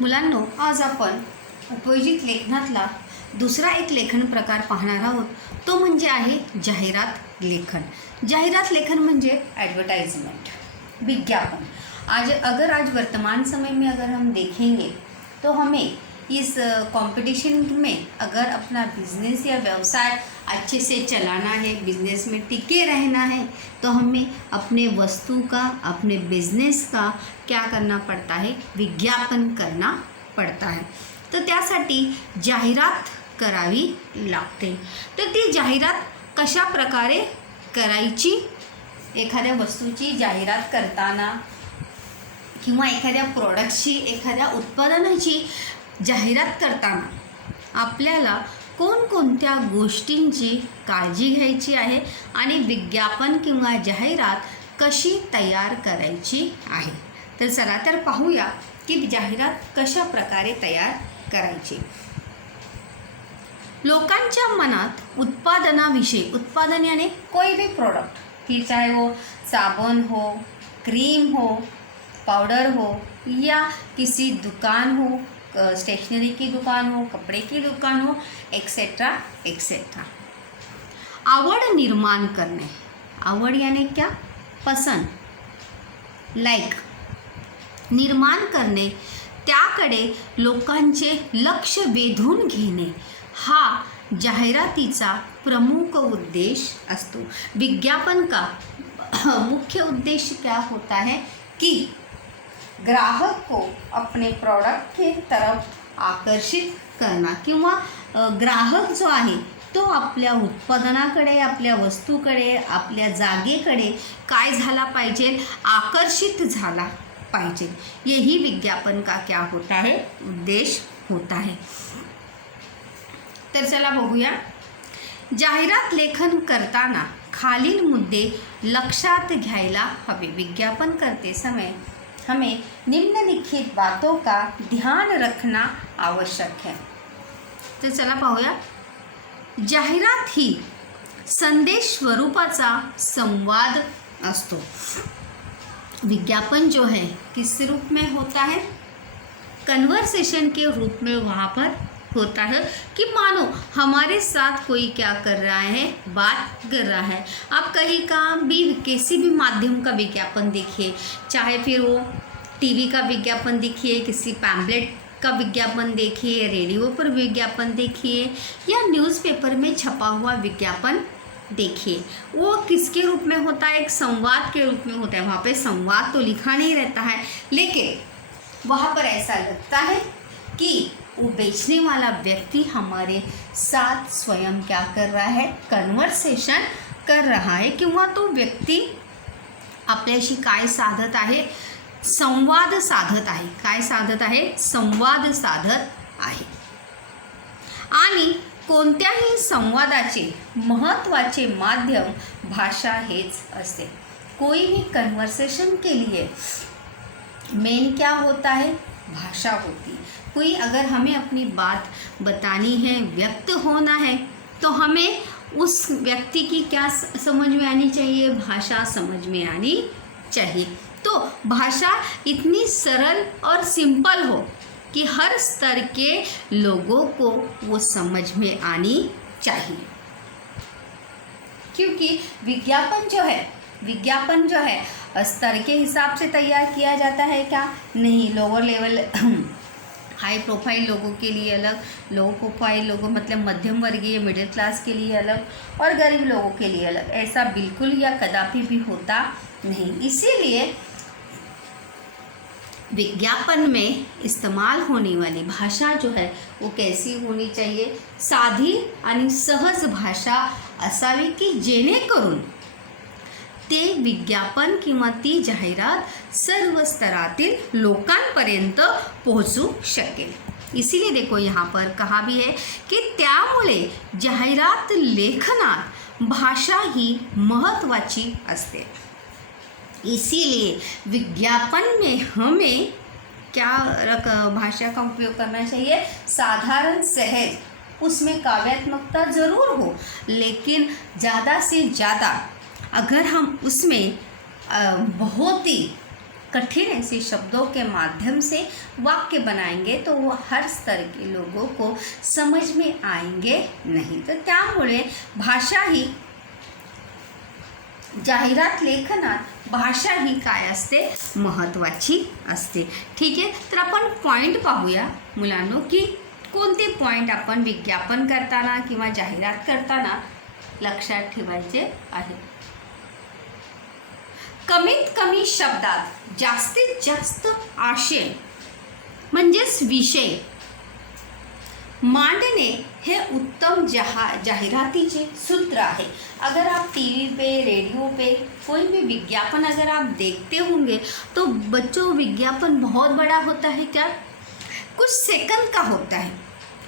मुलांनो, आज आपण उपयोजित लेखनातला दुसरा एक लेखन प्रकार पाहणार आहोत. तो म्हणजे आहे जाहिरात लेखन. जाहिरात लेखन म्हणजे एडवर्टाइजमेंट, विज्ञापन. आज वर्तमान समय में अगर हम देखेंगे तो हमें इस कंपटीशन में अगर अपना बिजनेस या व्यवसाय अच्छे से चलाना है, बिजनेस में टिके रहना है, तो हमें अपने वस्तु का, अपने बिजनेस का क्या करना पड़ता है, विज्ञापन करना पड़ता है. तर त्यासाठी जाहिरात करावी लागते. तर ती जाहिरात कशा प्रकारे करायची? एखाद्या वस्तूची जाहिरात करताना किंवा एखाद्या प्रोडक्टची, एखाद्या उत्पादनाची जाहिरात करताना आपल्याला कोणकोणत्या गोष्टींची काळजी घ्यायची आहे आणि विज्ञापन किंवा जाहिरात कशी तयार करायची आहे. तर चला तर पाहूया की जाहिरात कशा प्रकारे तयार करायची. लोकांच्या मनात उत्पादनाविषयी, उत्पादन यानी कोई भी प्रोडक्ट, कि चाहे वो साबुन हो, क्रीम हो, पाउडर हो या किसी दुकान हो, स्टेशनरी की दुकान हो, कपड़े की दुकान हो, एक्सेट्रा एक्सेट्रा. आवड निर्माण करणे. आवड यानी क्या? पसंद, लाइक. निर्माण करणे, त्याकडे लोकांचे लक्ष वेधून घेणे हा जाहिरातीचा प्रमुख उद्देश असतो. विज्ञापन का मुख्य उद्देश्य क्या होता है कि ग्राहक को अपने प्रोडक्ट के तरफ आकर्षित करना, किंवा ग्राहक जो आहे तो आपल्या उत्पादनाकडे, आपल्या वस्तूकडे, आपल्या जागेकडे काय झाला पाहिजे, आकर्षित झाला पाहिजे. यही विज्ञापन का क्या होता है, उद्देश होता है. तर चला बघूया. जाहिरात लेखन करताना खालील मुद्दे लक्षात घ्यायला हवे. विज्ञापन करते समय हमें निम्नलिखित बातों का ध्यान रखना आवश्यक है. तर चला पाहूया. जाहिरात ही संदेश स्वरूपाचा संवाद असतो. विज्ञापन जो है किस रूप में होता है? कन्वर्सेशन के रूप में वहाँ पर होता है कि मानो हमारे साथ कोई क्या कर रहा है, बात कर रहा है. आप कहीं का भी किसी भी माध्यम का विज्ञापन देखिए, चाहे फिर वो टीवी का विज्ञापन देखिए, किसी पैम्पलेट का विज्ञापन देखिए, रेडियो पर विज्ञापन देखिए या न्यूज़पेपर में छपा हुआ विज्ञापन देखिए. वो किसके रूप में होता है? एक संवाद के रूप में होता है. वहाँ पे संवाद तो लिखा नहीं रहता है, लेकिन वहाँ पर ऐसा लगता है कि वो बेचने वाला व्यक्ति हमारे साथ स्वयं क्या कर रहा है, कन्वर्सेशन कर रहा है, किंवा तो व्यक्ती आपल्याशी काय साधत आहे, संवाद साधत आहे. काय साधत आहे? संवाद साधत आहे. आणि कोणत्याही संवादाचे महत्त्वाचे माध्यम भाषा हेच असते. कोई भी कन्वर्सेशन के लिए मेन क्या होता है? भाषा होती. कोई अगर हमें अपनी बात बतानी है, व्यक्त होना है, तो हमें उस व्यक्ति की क्या समझ में आनी चाहिए? भाषा समझ में आनी चाहिए. तो भाषा इतनी सरल और सिंपल हो कि हर स्तर के लोगों को वो समझ में आनी चाहिए. क्योंकि विज्ञापन जो है स्तर के हिसाब से तैयार किया जाता है क्या? नहीं. लोअर लेवल हाई प्रोफाइल लोगों के लिए अलग, लो प्रोफाइल लोगों मतलब मध्यम वर्गीय, मिडिल क्लास के लिए अलग, और गरीब लोगों के लिए अलग. ऐसा बिल्कुल या कदापि भी होता नहीं. इसीलिए विज्ञापन में इस्तेमाल होने वाली भाषा जो है वो कैसी होनी चाहिए? साधी आणि सहज भाषा असावी की जेणेकरून ते विज्ञापन किंवा ती जाहिरात सर्व स्तरातील लोकांपर्यंत पोहोचू शकेल. इसीलिए देखो यहाँ पर कहा भी है कि त्यामुळे जाहिरात लेखनात भाषा ही महत्त्वाची असते. इसीलिए विज्ञापन में हमें क्या भाषा का उपयोग करना चाहिए? साधारण, सहज. उसमें काव्यात्मकता ज़रूर हो, लेकिन ज़्यादा से ज़्यादा अगर हम उसमें बहुत ही कठिन ऐसे शब्दों के माध्यम से वाक्य बनाएंगे तो वो हर स्तर के लोगों को समझ में आएंगे नाही। तर त्यामुळे भाषा ही जाहिरात लेखनात भाषा ही काय असते, महत्त्वाची असते। ठीक आहे, तर आपण पॉईंट पाहूया मुलांनो की कोणते पॉईंट आपण विज्ञापन करताना किंवा जाहिरात करताना लक्षात ठेवायचे आहे। कमीत कमी शब्दात जास्तीत जास्त आशय म्हणजेच विषय मांडने हे उत्तम जाहिरातीचे सूत्र है। अगर आप टीवी पे, रेडियो पे कोई भी विज्ञापन अगर आप देखते होंगे तो बच्चों विज्ञापन बहुत बड़ा होता है क्या, कुछ सेकंड का होता है,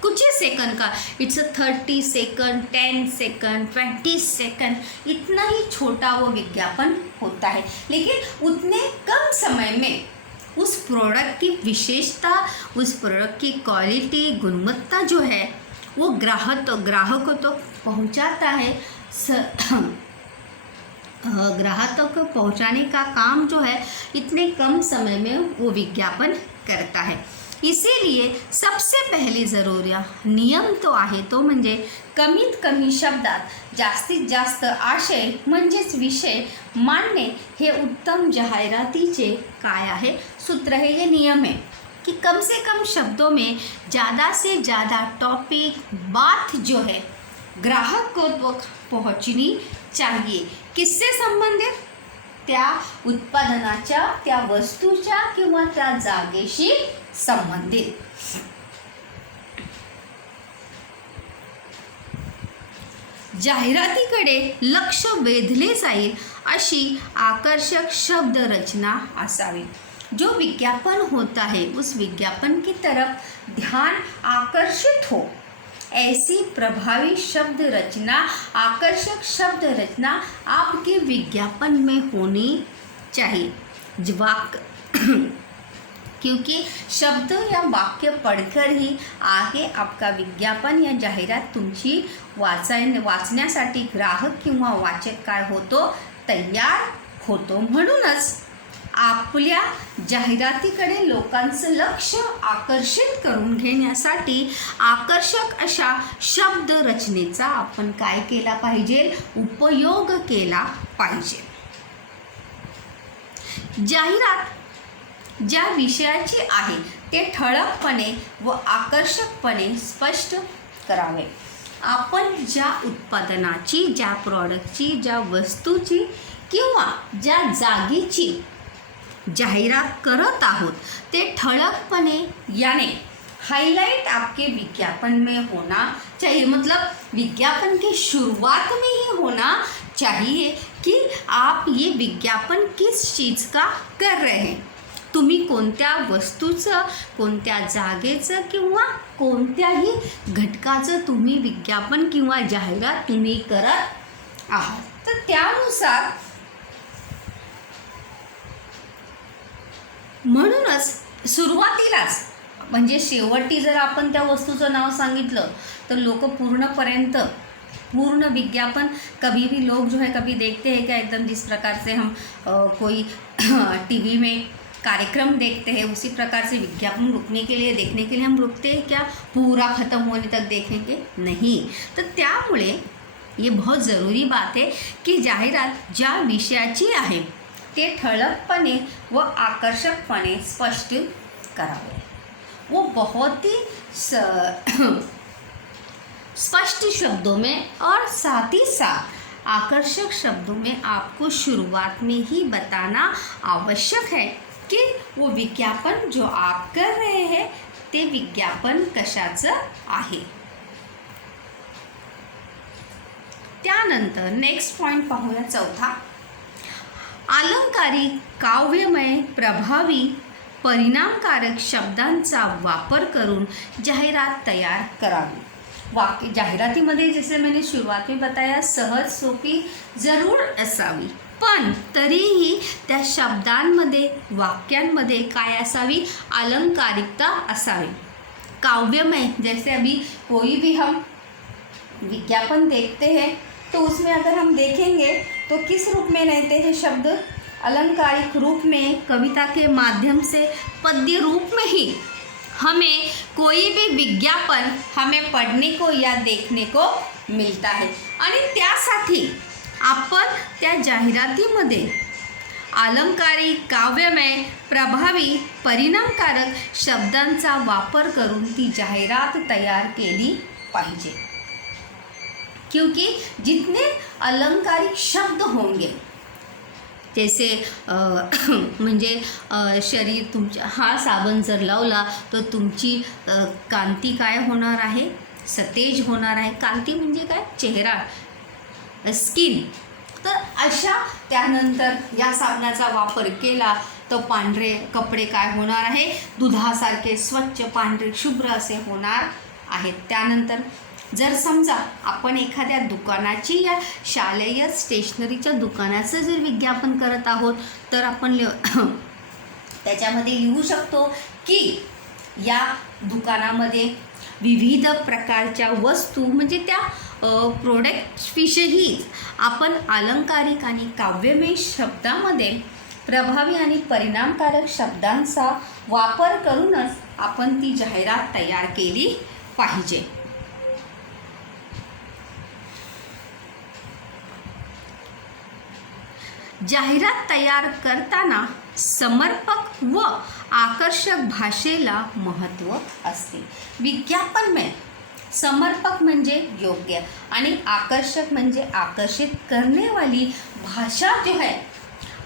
कुछ ही सेकंड का, इट्स 30 सेकंड, 10 सेकंड, 20 सेकंड, इतना ही छोटा वो विज्ञापन होता है, लेकिन उतने कम समय में उस प्रोडक्ट की विशेषता, उस प्रोडक्ट की क्वालिटी, गुणवत्ता जो है वो ग्राहकों तो पहुंचाता है। ग्राहकों को पहुंचाने का काम जो है इतने कम समय में वो विज्ञापन करता है। इसीलिए सबसे पहली ज़रूरी नियम तो आहे तो म्हणजे कमीत कमी शब्दात जास्तीत जास्त आशय म्हणजेच विषय मांडणे हे उत्तम जाहिरातीचे काय आहे, सूत्र है, ये नियम है कि कम से कम शब्दों में ज़्यादा से ज़्यादा टॉपिक, बात जो है ग्राहक को तो पहुंचनी चाहिए। किससे संबंधित, त्या उत्पादनाच्या, त्या वस्तूच्या किंवा त्या जागेशी संबंधित। जाहिरातीकडे लक्ष वेधले जाईल अशी आकर्षक शब्द रचना असावी। जो विज्ञापन होता है उस विज्ञापन की तरफ ध्यान आकर्षित हो, ऐसी प्रभावी शब्द रचना, आकर्षक शब्द रचना आपके विज्ञापन में होनी चाहिए। क्योंकि शब्द या वाक्य पढ़कर ही आगे आपका विज्ञापन या जाहिरात तुमची वाचण्यासाठी ग्राहक किंवा वाचक काय होतो, तयार होतो। म्हणूनच आपल्या जाहिरातीकडे लोकांचं लक्ष आकर्षित करून घेण्यासाठी आकर्षक अशा शब्द रचनेचा आपण काय केला पाहिजे, उपयोग केला पाहिजे। जाहिरात ज्या विषयाची आहे ते ठळकपणे व आकर्षकपणे स्पष्ट करावे। आपण ज्या उत्पादनाची, ज्या प्रॉडक्टची, ज्या वस्तूची किंवा ज्या जागेची जाहिरात करत आहोत ते ठळकपणे यानी हाईलाइट आपके विज्ञापन में होना चाहिए। मतलब विज्ञापन की शुरुआत में ही होना चाहिए कि आप ये विज्ञापन किस चीज़ का कर रहे हैं। तुम्ही कोणत्या वस्तूचं, कोणत्या जागेचं किंवा कोणत्याही घटकाचं तुम्ही विज्ञापन किंवा जाहिरात तुम्ही करत आहात, तर त्यानुसार म्हणूनच सुरुवातीलाच म्हणजे शेवटी जर आपण त्या वस्तूचं नाव सांगितलं तर लोक पूर्ण विज्ञापन, कभी भी लोग जो है कभी देखते हैं क्या एकदम जिस प्रकार से हम कोई टीवी में कार्यक्रम देखते हैं उसी प्रकार से विज्ञापन रुकने के लिए, देखने के लिए हम रुकते हैं क्या, पूरा ख़त्म होने तक देखेंगे नहीं। तो त्यामुळे ये बहुत ज़रूरी बात है कि जाहिरात ज्या विषयाची आहे ते ठळकपणे व आकर्षकपणे स्पष्ट करावे। वो बहुत ही स्पष्ट शब्दों में और साथ ही साथ आकर्षक शब्दों में आपको शुरुआत में ही बताना आवश्यक है कि वो विज्ञापन जो आप कर रहे हैं ते विज्ञापन कशाचं आहे। त्यानंतर नेक्स्ट पॉइंट पाहूया, चौथा, अलंकारिक, काव्यमय, प्रभावी, परिणामकारक शब्दांचा वापर करून जाहिरात तयार करावी। वाक्य जाहिरातीमध्ये जैसे मैंने शुरुआत में बताया सहज सोपी जरूर असावी, पण तरीही त्या शब्दांमध्ये, वाक्यांमध्ये काय असावी, अलंकारिकता असावी। काव्यमय, जैसे अभी कोई भी हम विज्ञापन देखते हैं तो उसमें अगर हम देखेंगे तो किस रूप में रहते हैं शब्द, अलंकारिक रूप में, कविता के माध्यम से, पद्य रूप में ही हमें कोई भी विज्ञापन हमें पढ़ने को या देखणे को मिळतं आहे आणि त्यासाठी आपण त्या जाहिरातीमध्ये अलंकारिक, काव्यमय, प्रभावी, परिणामकारक शब्दांचा वापर करून ती जाहिरात तयार केली पाहिजे, क्योंकि जितने अलंकारिक शब्द होंगे, जैसे म्हणजे शरीर तुमच्या हा साबण जर लावला तर तुमची कांती काय होणार आहे, सतेज होणार आहे. कांती म्हणजे काय, चेहरा, स्किन. तर अशा त्यानंतर या साबणाचा वापर केला तर पांढरे कपडे काय होणार आहे, दुधासारखे स्वच्छ पांढरे शुभ्र असे होणार आहेत. त्यानंतर जर समजा आपण एखाद्या दुकानाची या शालेय स्टेशनरीच्या दुकानाचं जर विज्ञापन करत आहोत तर आपण त्याच्यामध्ये लिहू शकतो की या दुकानामध्ये विविध प्रकारच्या वस्तू म्हणजे त्या प्रोडक्ट्सविषयी आपण अलंकारिक आणि काव्यमय शब्दामध्ये प्रभावी आणि परिणामकारक शब्दांचा वापर करूनच आपण ती जाहिरात तयार केली पाहिजे. जाहिरात तयार करताना समर्पक व आकर्षक भाषेला महत्त्व असते. विज्ञापन में समर्पक म्हणजे योग्य आणि आकर्षक म्हणजे आकर्षित करने वाली भाषा जो है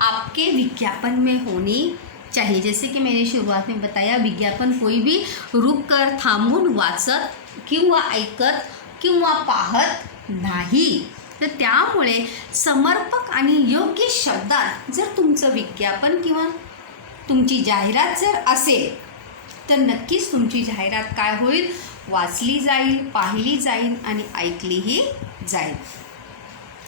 आपके विज्ञापन में होनी चाहिए. जैसे कि मैंने शुरुआत में बताया, विज्ञापन कोई भी रुक कर थांबून वाचत किंवा ऐकत किंवा पाहत नाही. तर त्यामुळे समर्पक आणि योग्य शब्दात जर तुमचं विज्ञापन किंवा तुमची जाहिरात जर असेल तर नक्कीच तुमची जाहिरात काय होईल, वाचली जाईल, पाहिली जाईल आणि ऐकलीही जाईल.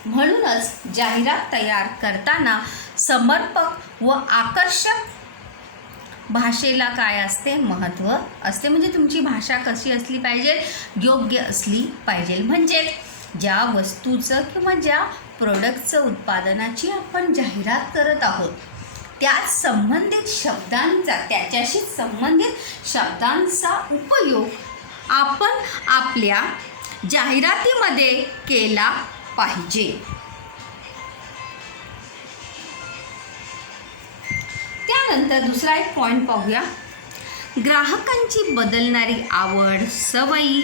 म्हणूनच जाहिरात तयार करताना समर्पक व आकर्षक भाषेला काय असते, महत्त्व असते. म्हणजे तुमची भाषा कशी असली पाहिजे, योग्य असली पाहिजे. म्हणजे ज्या वस्तूचं किंवा ज्या प्रोडक्टचं, उत्पादनाची आपण जाहिरात करत आहोत त्यात संबंधित शब्दांचा, त्याच्याशी संबंधित शब्दांचा उपयोग आपण आपल्या जाहिरातीमध्ये केला पाहिजे. त्यानंतर दुसरा एक पॉईंट पाहूया. ग्राहकांची बदलणारी आवड, सवयी,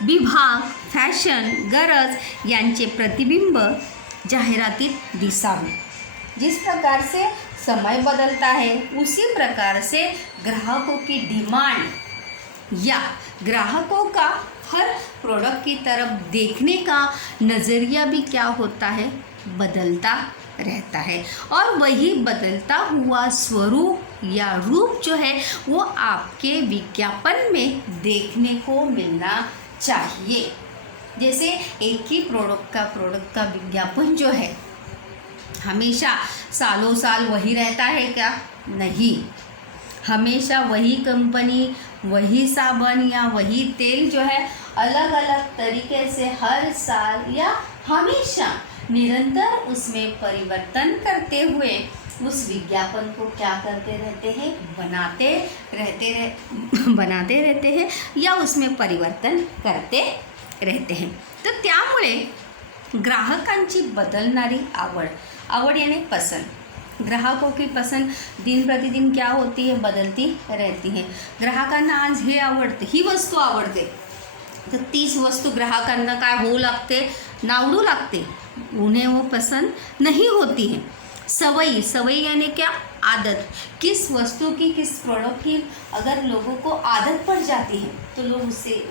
विभाग, फॅशन, गरज यांचे प्रतिबिंब जाहिरातीत दिसावे. जिस प्रकार से समय बदलता है उसी प्रकार से ग्राहकों की डिमांड या ग्राहकों का हर प्रोडक्ट की तरफ देखने का नज़रिया भी क्या होता है, बदलता रहता है. और वही बदलता हुआ स्वरूप या रूप जो है वो आपके विज्ञापन में देखने को मिलना चाहिए. जैसे एक ही प्रोडक्ट का विज्ञापन जो है हमेशा सालों साल वही रहता है क्या, नहीं. हमेशा वही कंपनी, वही साबन या वही तेल जो है अलग अलग तरीके से हर साल या हमेशा निरंतर उसमें परिवर्तन करते हुए उस विज्ञापन को क्या करते रहते हैं, बनाते रहते हैं या उसमें परिवर्तन करते रहते हैं. तर त्यामुळे ग्राहकांची बदलणारी आवड यानी पसंद, ग्राहकों की पसंद दिन प्रतिदिन क्या होती है, बदलती रहती है. ग्राहकांना आज हे आवडते, ही वस्तू आवडते तर तीच वस्तू ग्राहकांना काय होऊ लागते, नावडू लागते, उन्हें वो पसंद नहीं होती है. सवई यानी क्या, आदत. किस वस्तु की, किस प्रोडक्ट की अगर लोगों को आदत पड़ जाती है तो लोग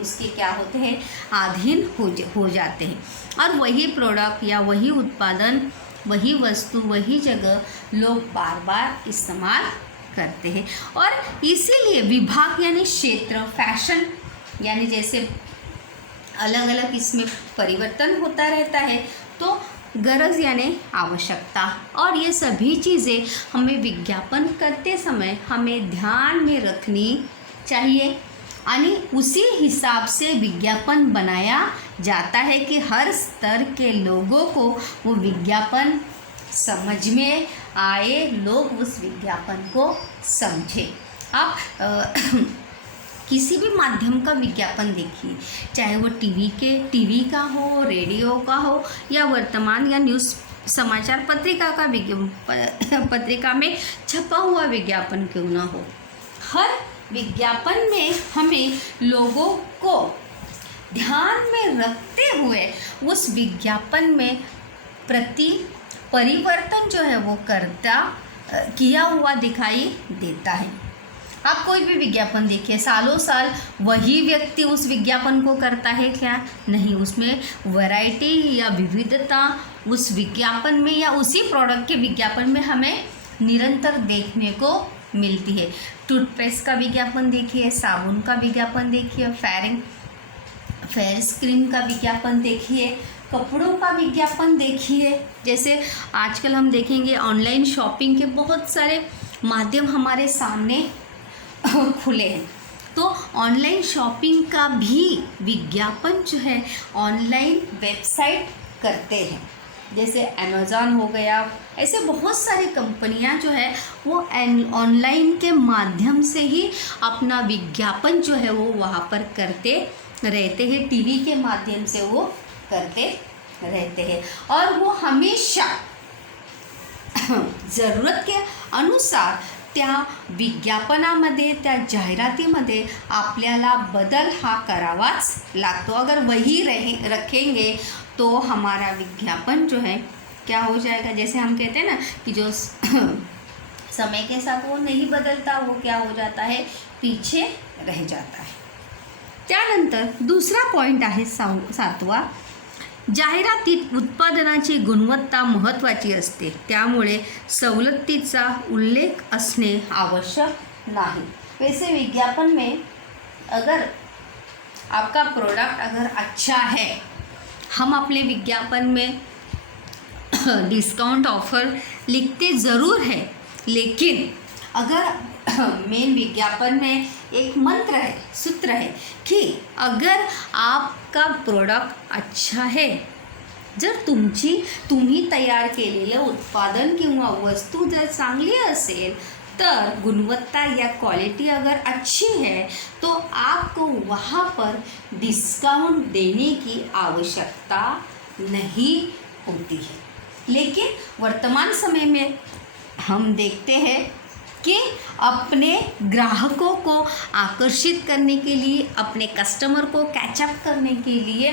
उसके क्या होते हैं, अधीन हो जाते हैं. और वही प्रोडक्ट या वही उत्पादन, वही वस्तु, वही जगह लोग बार बार इस्तेमाल करते हैं. और इसीलिए विभाग यानी क्षेत्र, फैशन यानी जैसे अलग अलग इसमें परिवर्तन होता रहता है, तो गरज यानी आवश्यकता. और ये सभी चीज़ें हमें विज्ञापन करते समय हमें ध्यान में रखनी चाहिए. यानी उसी हिसाब से विज्ञापन बनाया जाता है कि हर स्तर के लोगों को वो विज्ञापन समझ में आए लोग उस विज्ञापन को समझें। आप किसी भी माध्यम का विज्ञापन देखिए, चाहे वो टीवी का हो, रेडियो का हो, या वर्तमान या न्यूज़ समाचार पत्रिका का पत्रिका में छपा हुआ विज्ञापन क्यों ना हो, हर विज्ञापन में हमें लोगों को ध्यान में रखते हुए उस विज्ञापन में परिवर्तन जो है वो किया हुआ दिखाई देता है। आप कोई भी विज्ञापन देखिए, सालों साल वही व्यक्ति उस विज्ञापन को करता है क्या? नहीं, उसमें वैरायटी या विविधता उस विज्ञापन में या उसी प्रोडक्ट के विज्ञापन में हमें निरंतर देखने को मिलती है। टूथपेस्ट का विज्ञापन देखिए, साबुन का विज्ञापन देखिए, फेयर स्क्रीन का विज्ञापन देखिए, कपड़ों का विज्ञापन देखिए। जैसे आजकल हम देखेंगे ऑनलाइन शॉपिंग के बहुत सारे माध्यम हमारे सामने खुले हैं, तो ऑनलाइन शॉपिंग का भी विज्ञापन जो है ऑनलाइन वेबसाइट करते हैं। जैसे अमेज़ॉन हो गया, ऐसे बहुत सारी कंपनियां जो है वो ऑनलाइन के माध्यम से ही अपना विज्ञापन जो है वो वहाँ पर करते रहते हैं, टीवी के माध्यम से वो करते रहते हैं। और वो हमेशा ज़रूरत के अनुसार त्या विज्ञापनामध्ये, त्या जाहिरातीमध्ये आपल्याला बदल हा करावाच लागतो। अगर वही रखेंगे तो हमारा विज्ञापन जो है क्या हो जाएगा, जैसे हम कहते हैं ना कि जो समय के साथ वो नहीं बदलता, वो क्या हो जाता है, पीछे रह जाता है। त्यानंतर दुसरा पॉइंट आहे 7वा, जाहिरातीत उत्पादनाची गुणवत्ता महत्त्वाची असते, त्यामुळे सवलतीचा उल्लेख असणे आवश्यक नहीं। वैसे विज्ञापन में अगर आपका प्रोडक्ट अगर अच्छा है, हम अपने विज्ञापन में डिस्काउंट ऑफर लिखते ज़रूर है, लेकिन अगर मेन विज्ञापन में एक मंत्र है, सूत्र है कि अगर आपका प्रोडक्ट अच्छा है, जर तुम्ही तयार केलेलं उत्पादन किंवा वस्तू जर चांगली असेल, तर गुणवत्ता या क्वालिटी अगर अच्छी है, तो आपको वहाँ पर डिस्काउंट देने की आवश्यकता नहीं होती है। लेकिन वर्तमान समय में हम देखते हैं कि अपने ग्राहकों को आकर्षित करने के लिए, अपने कस्टमर को कैचअप करने के लिए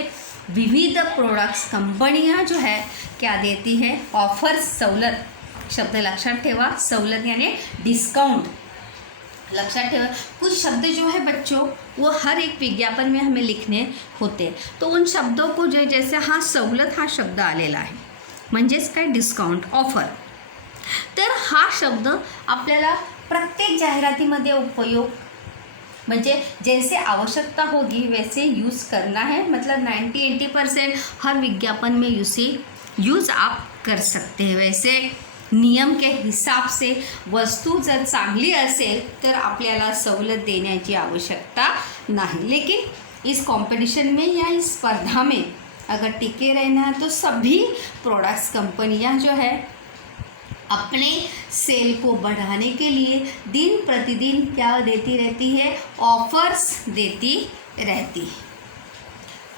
विविध प्रोडक्ट्स कंपनियां जो है क्या देती है, ऑफर, सवलत, शब्द लक्षात ठेवा, सवलत यानी डिस्काउंट लक्षात ठेवा। कुछ शब्द जो है बच्चों वो हर एक विज्ञापन में हमें लिखने होते हैं, तो उन शब्दों को जो जैसे हा सवलत हा शब्द आलेला आहे, म्हणजेच काय, डिस्काउंट, ऑफर, तर हा शब्द आपल्याला प्रत्येक जाहिरातीमध्ये उपयोग, म्हणजे जैसे आवश्यकता होगी वैसे यूज़ करना है। मतलब 90-80% हर विज्ञापन में यूज़ आप कर सकते हैं। वैसे नियम के हिसाब से वस्तू जर चांगली असेल तर आपल्याला सवलत देण्याची आवश्यकता नहीं, लेकिन इस कंपटीशन में या इस स्पर्धा में अगर टिके रहना है तो सभी प्रोडक्ट्स कंपनियां जो है अपने सेल को बढ़ाने के लिए दिन प्रतिदिन क्या देती रहती है, ऑफर्स देती रहती है।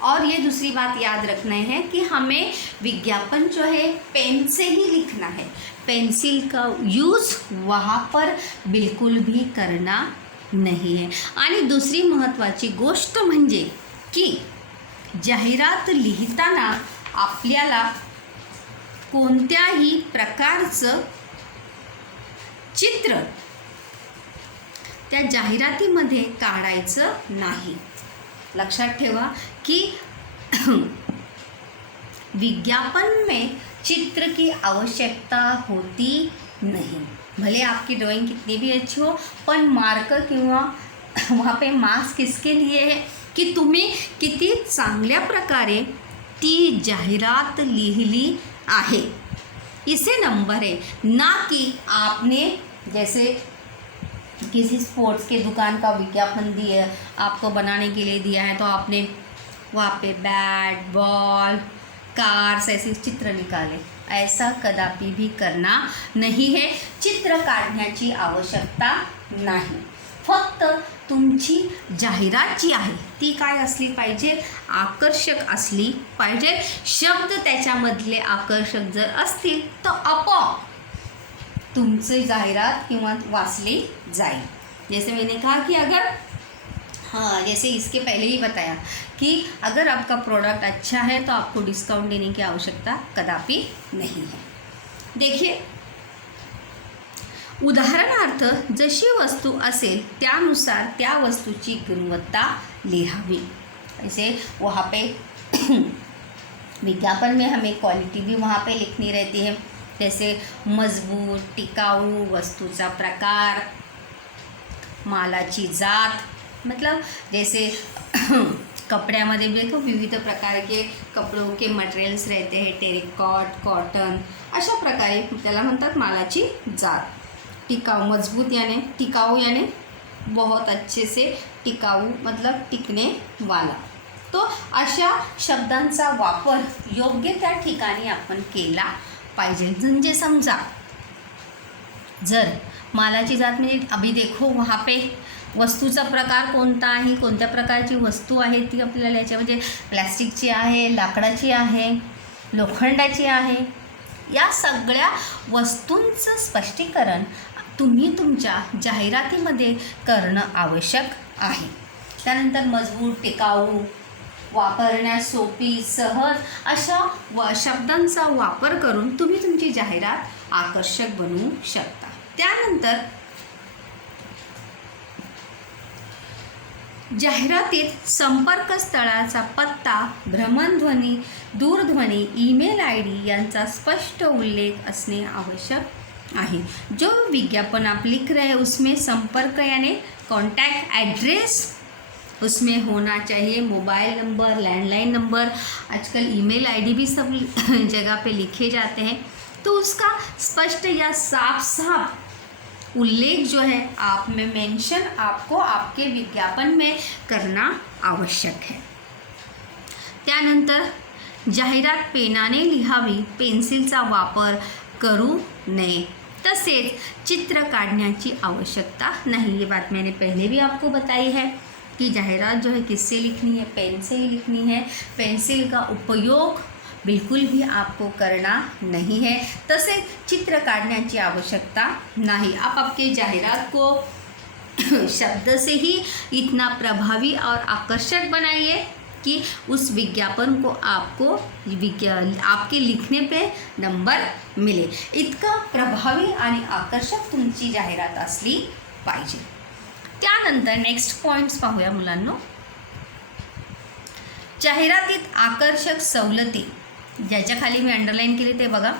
और ये दूसरी बात याद रखना है कि हमें विज्ञापन जो है पेन से ही लिखना है, पेंसिल का यूज़ वहाँ पर बिल्कुल भी करना नहीं है। आणि दुसरी महत्त्वाची गोष्ट म्हणजे की जाहिरात लिहिताना आपल्याला कोणत्याही प्रकारचं चित्र त्या जाहिरातीमध्ये काढायचं नाही। लक्षात ठेवा कि विज्ञापन में चित्र की आवश्यकता होती नहीं। भले आपकी ड्राइंग कितनी भी अच्छी हो, पण मार्कर किंवा वहाँ पे मार्क्स किसके लिए है कि तुम्ही किती चांगल्या प्रकारे ती जाहिरात लिहिली आहे, इसे नंबर है, ना कि आपने जैसे किसी स्पोर्ट्स के दुकान का विज्ञापन दिया आपको बनाने के लिए दिया है, तो आपने वहाँ पे बैट, बॉल, कार्स ऐसे चित्र निकाले, ऐसा कदापि भी करना नाही है. चित्र काढण्याची आवश्यकता नाही. फक्त तुमची जाहिरात जी आहे ती काय असली पाहिजे, आकर्षक असली पाहिजे. शब्द त्याच्यामधले आकर्षक जर असतील तर आपोआप तुमची जाहिरात किंवा वाचली जाईल. जैसे मैंने कहा कि अगर जैसे इसके पहले ही बताया कि अगर आपका प्रोडक्ट अच्छा है तो आपको डिस्काउंट देने की आवश्यकता कदापि नहीं है. देखिए, उदाहरणार्थ जशी वस्तू असेल त्यानुसार त्या वस्तूची गुणवत्ता लिहावी. ऐसे वहाँ पे विज्ञापन में हमें क्वालिटी भी वहाँ पे लिखनी रहती है. जैसे मजबूत, टिकाऊ, वस्तूचा प्रकार, मालाची जात. मतलब जैसे कपड्यामध्ये भी देखो विविध प्रकार के कपड़ों के मटेरियल्स रहते हैं. टेरिकॉट, कॉटन, अशा प्रकारे त्याला म्हणतात मालाची जात. टिकाऊ, मजबूत यानी टिकाऊ यानी बहुत अच्छे से टिकाऊ मतलब टिकने वाला. तो अशा शब्दांचा वापर योग्य त्या ठिकाणी आपण केला पाहिजे. म्हणजे समजा जर मालाची जात म्हणजे अभी देखो वहाँ पे वस्तूचा प्रकार कोणता आहे, कोणत्या प्रकारची वस्तू आहे ती आपल्याला याच्यामध्ये प्लॅस्टिकची आहे, लाकडाची आहे, लोखंडाची आहे. या सगळ्या वस्तूंचं स्पष्टीकरण तुम्ही तुमच्या जाहिरातीमध्ये करणं आवश्यक आहे. त्यानंतर मजबूत, टिकाऊ, वापरण्यास सोपी, सहज अशा शब्दांचा वापर करून तुम्ही तुमची जाहिरात आकर्षक बनवू शकता. त्यानंतर जाहिरातीत संपर्क स्थळाचा पत्ता, भ्रमणध्वनी, दूरध्वनी, ईमेल ID यांचा स्पष्ट उल्लेख असणे आवश्यक आहे. जो विज्ञापन आप लिख रहे हैं उसमें संपर्क यानी कॉन्टैक्ट एड्रेस उसमें होना चाहिए. मोबाइल नंबर, लैंडलाइन नंबर, आजकल ईमेल ID भी सब जगह पे लिखे जाते हैं. तो उसका स्पष्ट या साफ साफ उल्लेख जो है आप में मेंशन आपको आपके विज्ञापन में करना आवश्यक है. त्यानंतर जाहिरात पेनाने लिहावी, पेन्सिलचा वापर करू नये. तसेच चित्र काढण्याची आवश्यकता नहीं. ये बात मैंने पहले भी आपको बताई है कि जाहिरात जो है किससे लिखनी है, पेन से ही लिखनी है. पेंसिल का उपयोग बिल्कुल भी आपको करना नहीं है. तसेच चित्र काढण्याची आवश्यकता नहीं. आप आपके जाहिरात को शब्द से ही इतना प्रभावी और आकर्षक बनाइए कि उस विज्ञापन को आपको आपके लिखने पे नंबर मिले. इतका प्रभावी आणि आकर्षक तुमची जाहिरात असली पाहिजे. त्यानंतर नेक्स्ट पॉइंट्स पाहूया मुलांनो. जाहिरातीत आकर्षक सवलती, ज्याच्या खाली मी अंडरलाईन केले ते बघा.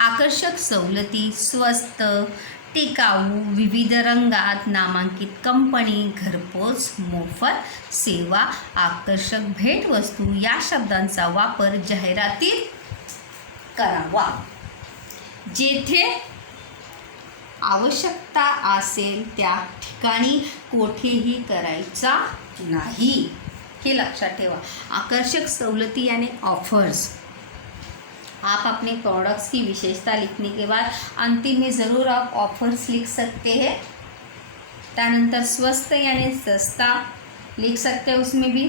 आकर्षक सवलती, स्वस्त, टिकाऊ, विविध रंगात, नामांकित कंपनी, घरपोच मोफत सेवा, आकर्षक भेटवस्तू या शब्दांचा वापर जाहिरातीत करावा. जेथे आवश्यकता असेल त्या ठिकाणी कोठेही करायचा नाही. हे लक्षात ठेवा. आकर्षक सवलती यानी ऑफर्स. आप अपने प्रोडक्ट्स की विशेषता लिखने के बाद अंतिम में ज़रूर आप ऑफर्स लिख सकते हैं. त्यानंतर स्वस्त यानी सस्ता लिख सकते हैं उसमें भी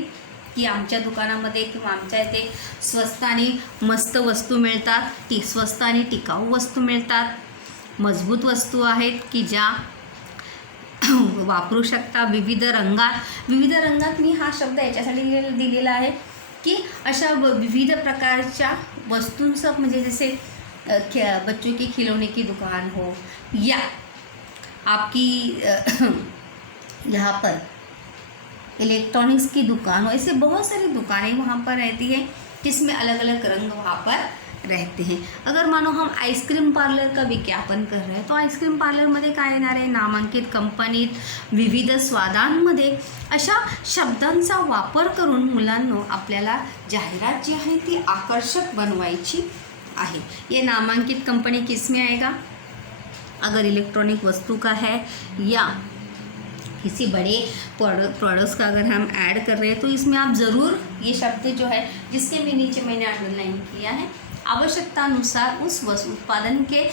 की आमच्या दुकानामध्ये किंवा आमच्या इथे स्वस्त आणि मस्त वस्तू मिळतात. स्वस्त आणि टिकाऊ वस्तू मिळतात. मजबूत वस्तू आहेत की ज्या वापरू शकता. विविध रंगात मी हा शब्द याच्यासाठी दिलेला आहे की अशा विविध प्रकारच्या वस्तूंचं म्हणजे जैसे बच्चों के खिलौने की दुकान हो या आपकी यहाँ पर इलेक्ट्रॉनिक्स की दुकान हो, ऐसे बहुत सारी दुकानें वहाँ पर रहती हैं जिसमें अलग अलग रंग वहाँ पर रहते हैं. अगर मानो हम आइसक्रीम पार्लर का विज्ञापन कर रहे हैं तो आइसक्रीम पार्लरमध्ये काय येणार आहे, नामांकित कंपनीत विविध स्वादांमध्ये अशा शब्दांचा वापर करून मुलांनो आपल्याला जाहिरात जी आहे ती आकर्षक बनवायची आहे. ये नामांकित कंपनी किस में आएगा, अगर इलेक्ट्रॉनिक वस्तु का है या किसी बड़े प्रोडक्ट्स का अगर हम ऐड कर रहे हैं तो इसमें आप ज़रूर ये शब्द जो है जिसके भी नीचे मैंने अंडरलाइन किया है आवश्यकतानुसार उस वस्तु उत्पादन के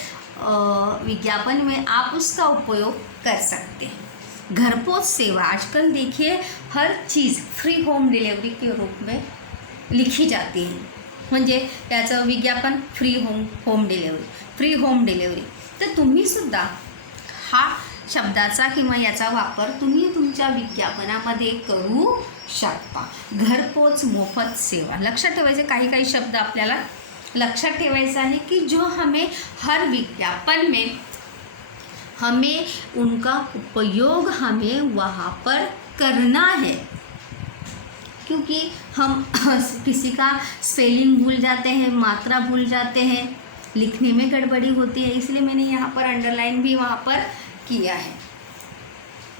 विज्ञापन में आप उसका उपयोग कर सकते हैं। घर पहुंच सेवा, आजकल देखिए हर चीज़ फ्री होम डिलेवरी के रूप में लिखी जाती है, म्हणजे त्याचं विज्ञापन फ्री होम डिलेवरी। तर तुम्हीसुद्धा हा शब्दाचा किंवा याचा वापर तुम्ही तुमच्या विज्ञापनामध्ये करू शकता। घरपोच मोफत सेवा, लक्षात ठेवायचे काही शब्द आपल्याला लक्षात ठेवायचा है कि जो हमें हर विज्ञापन में हमें उनका उपयोग हमें वहाँ पर करना है, क्योंकि हम किसी का स्पेलिंग भूल जाते हैं, मात्रा भूल जाते हैं, लिखने में गड़बड़ी होती है, इसलिए मैंने यहाँ पर अंडरलाइन भी वहाँ पर किया है।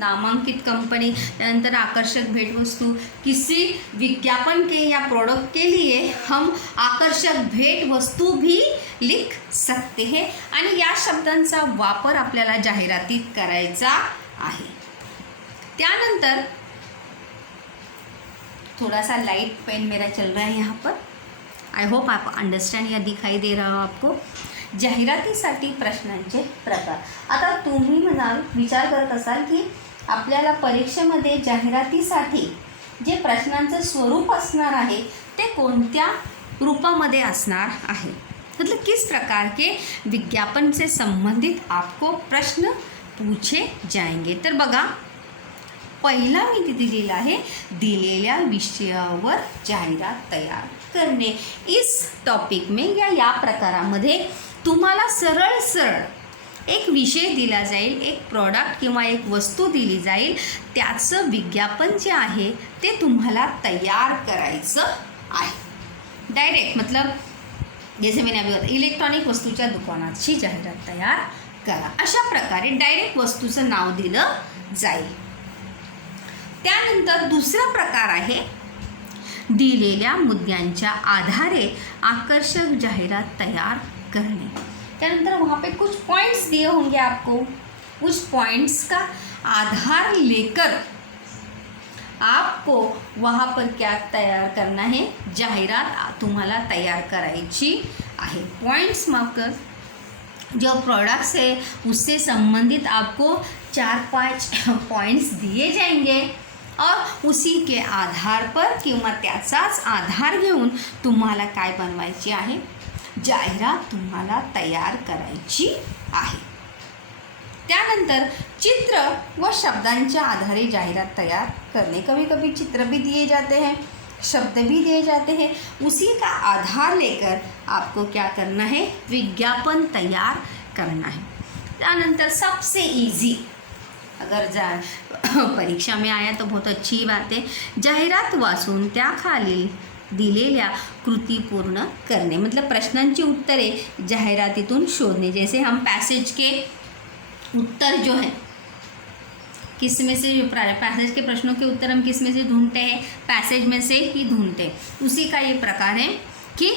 नामांकित कंपनी, त्यानंतर आकर्षक भेटवस्तू, किसी विज्ञापन के या प्रोडक्ट के लिए हम आकर्षक भेट वस्तू भी लिख सकते हैं आणि या शब्दांचा वापर आपल्याला जाहिरातीत करायचा आहे। त्यानंतर थोड़ा सा लाइट पेन मेरा चल रहा है यहाँ पर, आई होप आप अंडरस्टैंड या दिखाई दे रहा हो आपको। जाहिरातीसाठी प्रश्नांचे प्रकार, आता तुम्ही म्हणाल विचार करत असाल की आपल्याला परीक्षेमध्ये जाहिरातीसाठी जे प्रश्नांचं स्वरूप असणार आहे ते कोणत्या रूपामध्ये असणार आहे, मतलब किस प्रकार के विज्ञापन से संबंधित आपको प्रश्न पूछे जाएंगे। तर बघा, पहिला मी तिथे दिलेला आहे दिलेल्या विषयावर जाहिरात तयार करणे। इस टॉपिक में या प्रकारामध्ये तुम्हाला सरळ एक विषय दिला जाईल, एक प्रॉडक्ट किंवा एक वस्तू दिली जाईल, त्याचं विज्ञापन जे आहे ते तुम्हाला तयार करायचं आहे। डायरेक्ट मतलब जैसे मैंने अभी बताया, इलेक्ट्रॉनिक वस्तूच्या दुकानाची जाहिरात तयार करा, अशा प्रकारे डायरेक्ट वस्तूचं नाव दिलं जाईल। त्यानंतर दुसरा प्रकार आहे दिलेल्या मुद्द्यांच्या आधारे आकर्षक जाहिरात तयार करणे। त्यानंतर वहाँ पे कुछ पॉइंट्स दिए होंगे आपको, उस पॉइंट्स का आधार लेकर आपको वहाँ पर क्या तैयार करना है, जाहिरात तुम्हाला तैयार करायची आहे। पॉइंट्स मार्कर जो प्रोडक्ट्स है उससे संबंधित आपको 4-5 पॉइंट्स दिए जाएंगे और उसी के आधार पर किंवा त्याचाच आधार घेऊन तुम्हाला काय बनवायची आहे, जाहिरात तुम्हाला तयार करायची आहे। त्यानंतर चित्र व शब्दांच्या आधारे जाहिरात तयार करने, कभी कभी चित्र भी दिए जाते हैं, शब्द भी दिए जाते हैं, उसी का आधार लेकर आपको क्या करना है, विज्ञापन तैयार करना है। त्यानंतर सबसे इजी, अगर परीक्षा में आया तो बहुत अच्छी बात है, जाहिरात वाचून त्याखालील दिलेल्या कृती पूर्ण करणे, मतलब प्रश्नांची उत्तरे जाहिरातीतून शोधने। जैसे हम पैसेज के उत्तर जो है किस में से, पैसेज के प्रश्नों के उत्तर हम किस में से ढूंढते हैं, पैसेज में से ही ढूंढते हैं। उसी का ये प्रकार है की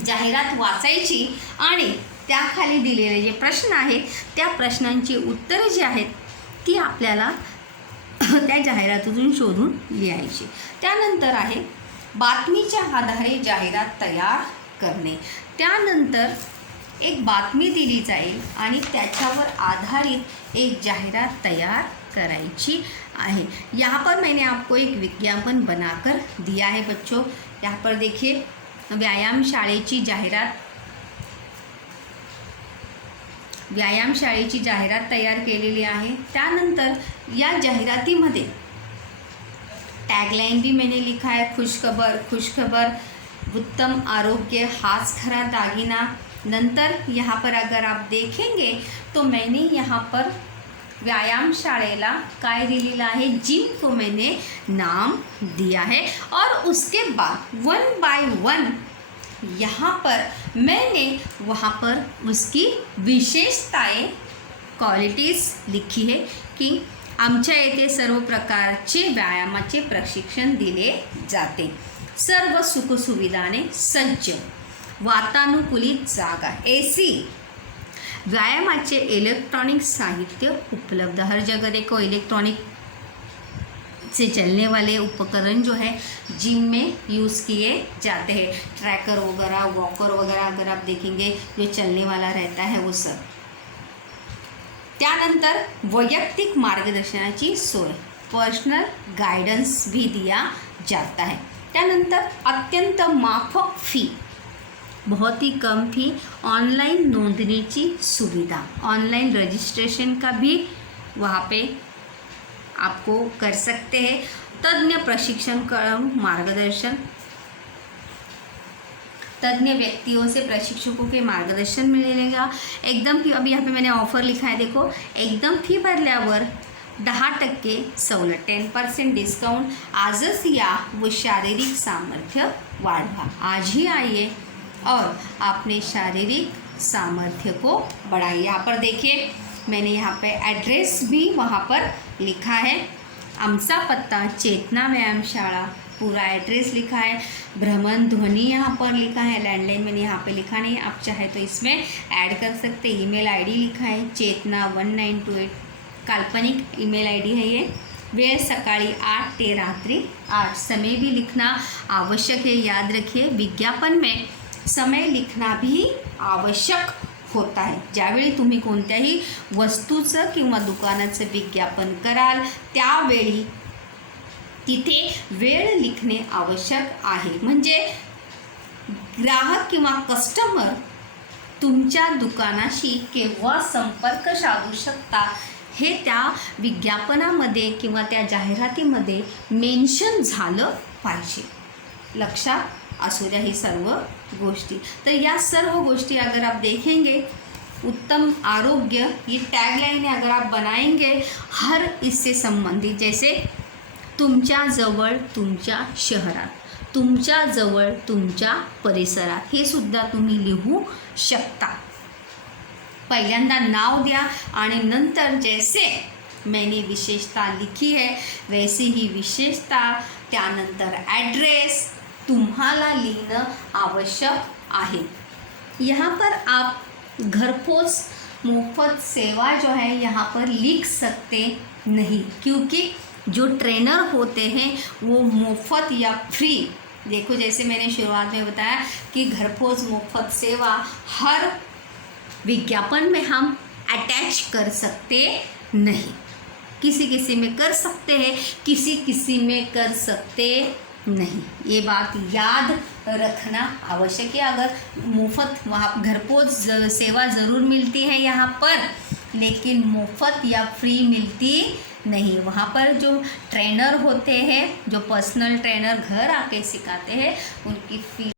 जाहिरात वाचायची आणि त्याखाली दिलेले जे प्रश्न आहेत त्या प्रश्नांची उत्तरे जी आहेत ती आपल्याला त्या जाहिरातीतून शोधून लिहायची। त्यानंतर आहे बातमीच्या आधारे जाहिरात तयार करणे। त्यानंतर एक बातमी दिली जाईल आणि त्याच्यावर आधारित एक जाहिरात तयार करायची आहे। यहाँ पर मैंने आपको एक विज्ञापन बनाकर दिया है बच्चों, यहाँ पर देखिए व्यायामशाळेची जाहिरात तयार केलेली आहे। त्यानंतर या जाहिरातीमध्ये टैगलाइन भी मैंने लिखा है, खुशखबर, उत्तम आरोग्य, हाथ खरा दागिना। नंतर यहाँ पर अगर आप देखेंगे तो मैंने यहाँ पर व्यायामशाळेला काय दिलेला है, जिम को मैंने नाम दिया है और उसके बाद 1 by 1 यहाँ पर मैंने वहाँ पर उसकी विशेषताएं, क्वालिटीज लिखी है कि आमच्या येथे सर्व प्रकारचे व्यायामाचे प्रशिक्षण दिले जाते, सर्व सुखसुविधाने सज्ज, वातानुकूलित जागा, AC, व्यायामाचे इलेक्ट्रॉनिक साहित्य उपलब्ध। हर जगह देखो इलेक्ट्रॉनिक से चलने वाले उपकरण जो है जिम में यूज़ किए जाते हैं। ट्रैकर वगैरह, वॉकर वगैरह अगर आप देखेंगे जो चलने वाला रहता है वो सब। त्यानंतर वैयक्तिक मार्गदर्शनाची सोय, पर्सनल गाइडेंस भी दिया जाता है। त्यानंतर अत्यंत माफक फी, बहुत ही कम फी, ऑनलाइन नोंदणीची सुविधा, ऑनलाइन रजिस्ट्रेशन का भी वहाँ पे आपको कर सकते हैं। तज्ञ प्रशिक्षण मार्गदर्शन, तज्ञ व्यक्तियों से प्रशिक्षकों के मार्गदर्शन मिळेगा। एकदम फी, अभी यहाँ पे मैंने ऑफर लिखा है देखो, एकदम फी भरल्यावर 10% सवलत, 10% डिस्काउंट। आजच या व शारीरिक सामर्थ्य वाढवा, आज ही आइए और अपने शारीरिक सामर्थ्य को बढ़ाइए। यहाँ पर देखिए मैंने यहाँ पे एड्रेस भी वहाँ पर लिखा है, आमचा पत्ता चेतना व्यायामशाला, पूरा एड्रेस लिखा है। भ्रमण ध्वनि यहाँ पर लिखा है, लैंडलाइन मैंने यहाँ पे लिखा नहीं, आप चाहे तो इसमें ऐड कर सकते। ईमेल आईडी लिखा है चेतना 1928, काल्पनिक ईमेल आईडी है ये। वेळ सकाळी 8 ते रात्रि 8, समय भी लिखना आवश्यक है, याद रखिए। विज्ञापन में समय लिखना भी आवश्यक होता है। ज्यावेळी तुम्ही कोणत्याही वस्तूचं किंवा दुकानाचं विज्ञापन कराल त्यावेळी तिथे वेळ लिखणे आवश्यक आहे, म्हणजे ग्राहक किंवा कस्टमर तुमच्या दुकानाशी केव्हा संपर्क साधू शकता हे त्या विज्ञापनामध्ये किंवा त्या जाहिरातीमध्ये मेन्शन झालं पाहिजे। लक्षात असू द्या ही सर्व गोष्टी। तो या सर्व गोष्टी अगर आप देखेंगे, उत्तम आरोग्य ये टैगलाइन अगर आप बनाएंगे हर इससे संबंधित, जैसे तुमच्या जवळ तुमच्या शहरात, तुमच्या जवळ तुमच्या परिसरात, हे सुद्धा तुम्ही लिहू शकता। पहिल्यांदा नाव द्या आणि नंतर जैसे मैंने विशेषता लिखी है वैसी ही विशेषता, त्यानंतर ॲड्रेस तुम्हाला लिखना आवश्यक आहे। यहाँ पर आप घरपोच मुफ्त सेवा जो है यहाँ पर लिख सकते नहीं, क्योंकि जो ट्रेनर होते हैं वो मुफ्त या फ्री, देखो जैसे मैंने शुरुआत में बताया कि घरपोच मुफ्त सेवा हर विज्ञापन में हम अटैच कर सकते नहीं, किसी किसी में कर सकते हैं, किसी किसी में कर सकते नहीं। ये बात याद रखना आवश्यक है। अगर मुफ्त वहाँ घरपोच सेवा ज़रूर मिलती है यहाँ पर, लेकिन मुफ्त या फ्री मिलती नहीं। वहाँ पर जो ट्रेनर होते हैं, जो पर्सनल ट्रेनर घर आके सिखाते हैं, उनकी फीस